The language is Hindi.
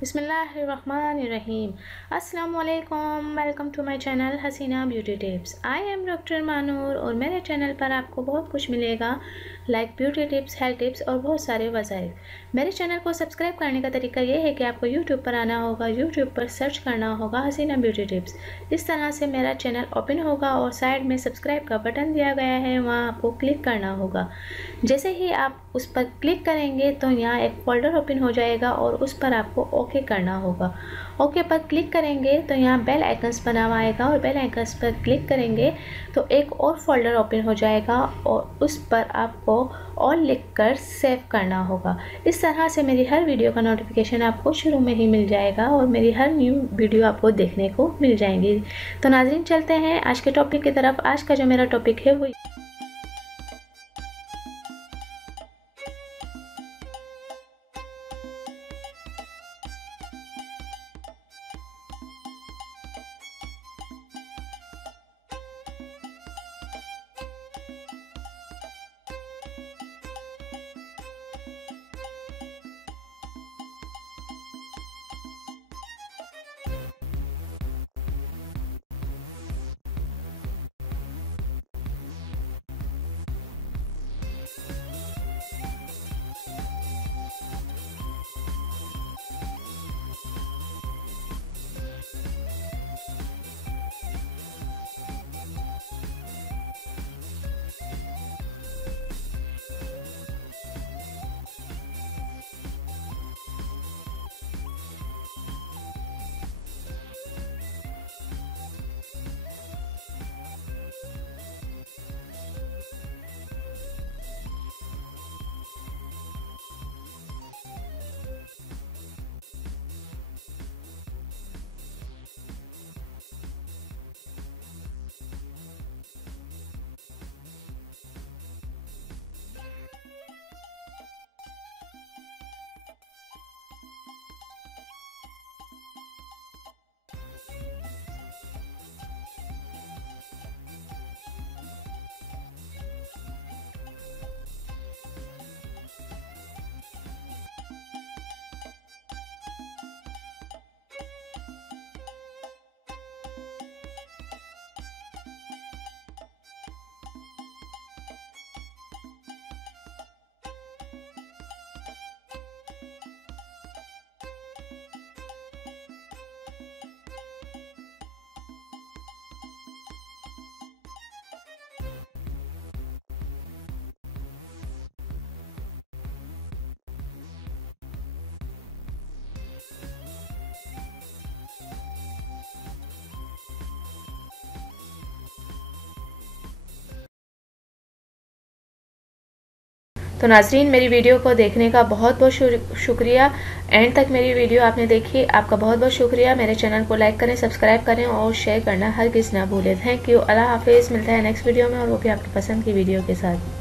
बिस्मिल्लाहिर्रहमानिर्रहीम। अस्सलामुअलैकुम, welcome to my channel Haseena beauty tips. I am doctor Manoor और मेरे चैनल पर आपको बहुत कुछ मिलेगा, like beauty tips, health tips और बहुत सारे वसाइल। मेरे चैनल को सब्सक्राइब करने का तरीका ये है कि आपको यूट्यूब पर आना होगा, यूट्यूब पर सर्च करना होगा हसीना ब्यूटी टिप्स। इस तरह से मेरा चैनल ओपन होगा और साइड में सब्सक्राइब का बटन दिया गया है, वहाँ आपको क्लिक करना होगा। जैसे ही आप उस पर क्लिक करेंगे तो यहाँ एक फोल्डर ओपन हो जाएगा और उस पर आपको ओके करना होगा। ओके पर क्लिक करेंगे तो यहाँ बेल आइकन्स बना हुआ आएगा और बेल आइकन्स पर क्लिक करेंगे तो एक और फोल्डर ओपन हो जाएगा और उस पर आपको ऑल लिखकर सेव करना होगा। इस तरह से मेरी हर वीडियो का नोटिफिकेशन आपको शुरू में ही मिल जाएगा और मेरी हर न्यू वीडियो आपको देखने को मिल जाएंगी। तो नाज़रीन, चलते हैं आज के टॉपिक की तरफ। आज का जो मेरा टॉपिक है वो तो नाज़रीन, मेरी वीडियो को देखने का बहुत बहुत शुक्रिया। एंड तक मेरी वीडियो आपने देखी, आपका बहुत बहुत शुक्रिया। मेरे चैनल को लाइक करें, सब्सक्राइब करें और शेयर करना हरगिज़ ना भूलें। Thank you. अल्लाह हाफिज़। मिलता है नेक्स्ट वीडियो में और वो भी आपकी पसंद की वीडियो के साथ।